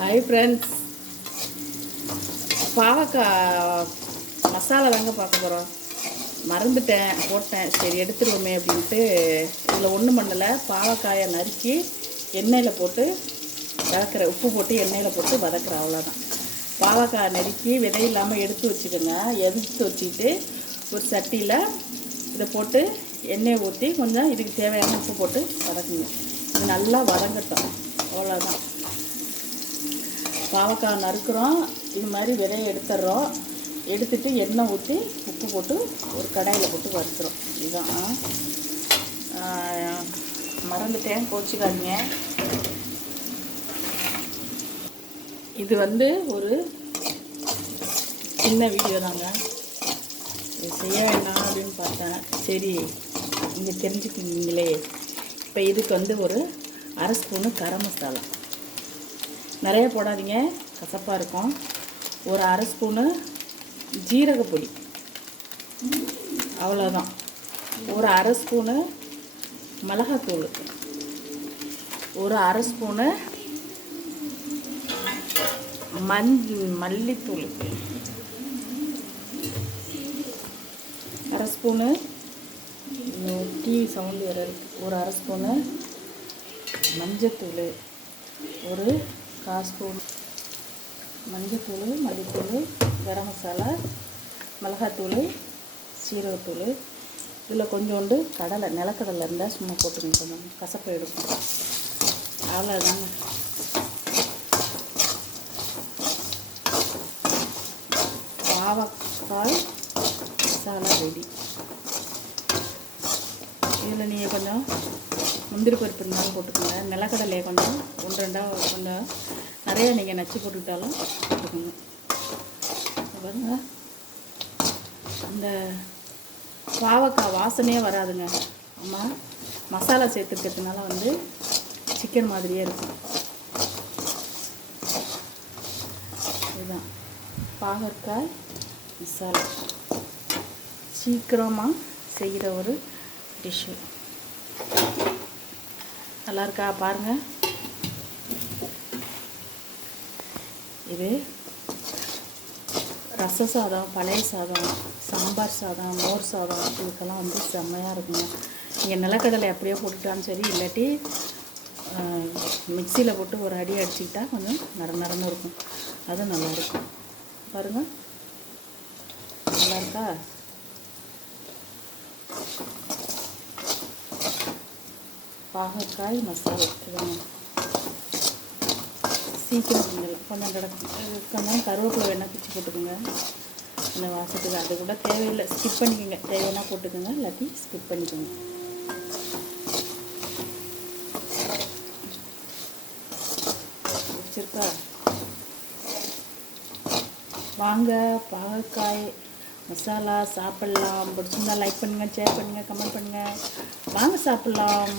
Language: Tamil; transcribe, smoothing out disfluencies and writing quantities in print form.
ஹாய் ஃப்ரெண்ட்ஸ், பாவக்காய் மசாலா தாங்க பார்க்க போகிறோம். மறந்துட்டேன், போட்டேன். சரி எடுத்துருவோமே அப்படின்ட்டு இதில் ஒன்றும் பண்ணலை. பாவக்காயை நறுக்கி எண்ணெயில் போட்டு வதக்கிற, உப்பு போட்டு எண்ணெயில் போட்டு வதக்குறேன், அவ்வளோதான். பாவக்காய் நறுக்கி விதை இல்லாமல் எடுத்து வச்சுக்கோங்க. எடுத்து வச்சுக்கிட்டு ஒரு சட்டியில் இதை போட்டு எண்ணெயை ஊற்றி கொஞ்சம் இதுக்கு தேவையான உப்பு போட்டு வதக்குங்க. இது நல்லா வதங்கட்டும், அவ்வளோதான். பாவக்காய் நறுக்கிறோம், இது மாதிரி விதையை எடுத்துடுறோம். எடுத்துட்டு எண்ணெய் ஊற்றி உப்பு போட்டு ஒரு கடாயில் போட்டு வறுக்கிறோம். இதுதான். மறந்துட்டேன், கோச்சிக்காதீங்க. இது ஒரு சின்ன வீடியோ தாங்க. இது செய்ய வேண்டாம் அப்படின்னு பார்த்தேன். சரி, நீங்கள் தெரிஞ்சுக்கிங்களே. இப்போ இதுக்கு ஒரு அரை ஸ்பூனு கரம் மசாலா, நிறைய போடாதீங்க, கசப்பாக இருக்கும். ஒரு அரை ஸ்பூனு ஜீரகப்பொடி, அவ்வளோதான். ஒரு அரை ஸ்பூனு மிளகாத்தூள், ஒரு அரை ஸ்பூனு மல்லித்தூள், அரை ஸ்பூனு டிவி சவுண்டு வேறு இருக்குது. ஒரு அரை ஸ்பூனு மஞ்சத்தூள், ஒரு 1/4 ஸ்பூன் மஞ்சத்தூள், மல்லித்தூள், கரம் மசாலா, மிளகாத்தூள், சீரகத்தூள். இதில் கொஞ்சோண்டு கடலை, நிலக்கடலை இருந்தால் சும்மா போட்டுக்கணும், கொஞ்சம் கசப்பை எடுக்கும். அவ்வளோதாங்க. பாவக்காய் மசாலா ரெடி. இதில் நீங்கள் கொஞ்சம் முந்திரி பருப்பு இருந்தாலும் போட்டுக்கோங்க. நிலக்கடலையை கொஞ்சம் 1-2 கொஞ்சம் நிறையா நீங்கள் நச்சு போட்டுக்கிட்டாலும் போட்டுக்கோங்க. பாருங்க, அந்த பாவக்காய் வாசனையே வராதுங்க. ஆமாம், மசாலா சேர்த்துக்கிறதுனால சிக்கன் மாதிரியே இருக்கும். இதுதான் பாவக்காய் மசாலா, சீக்கிரமாக செய்கிற ஒரு டிஷ்ஷு. நல்லா இருக்கா பாருங்கள். இது ரச சாதம், பழைய சாதம், சாம்பார் சாதம், மோர் சாதம், இதுக்கெல்லாம் செம்மையாக இருக்குங்க. நீங்கள் நிலக்கடலை அப்படியே போட்டுட்டாலும் சரி, இல்லாட்டி மிக்சியில் போட்டு ஒரு அடி அடிச்சுக்கிட்டா கொஞ்சம் நரநரன்னு இருக்கும். அது நல்லாயிருக்கும். பாருங்கள், நல்லா இருக்கா? பாகற்காய் மசாலா இதுங்க. சீக்கிரம் கொஞ்சம் கொஞ்சம் கருவேப்பிலை வேணால் பிச்சு போட்டுக்கோங்க, அந்த வாசத்துக்கு. அது கூட தேவையில்லை, ஸ்கிப் பண்ணிக்கோங்க. தேவைன்னா போட்டுக்கோங்க, இல்லாட்டி ஸ்கிப் பண்ணிக்கோங்க. பிடிச்சிருக்கா? வாங்க, பாகற்காய் மசாலா சாப்பிட்லாம். பிடிச்சிருந்தா லைக் பண்ணுங்கள், ஷேர் பண்ணுங்கள், கமெண்ட் பண்ணுங்கள். வாங்க சாப்பிட்லாம்.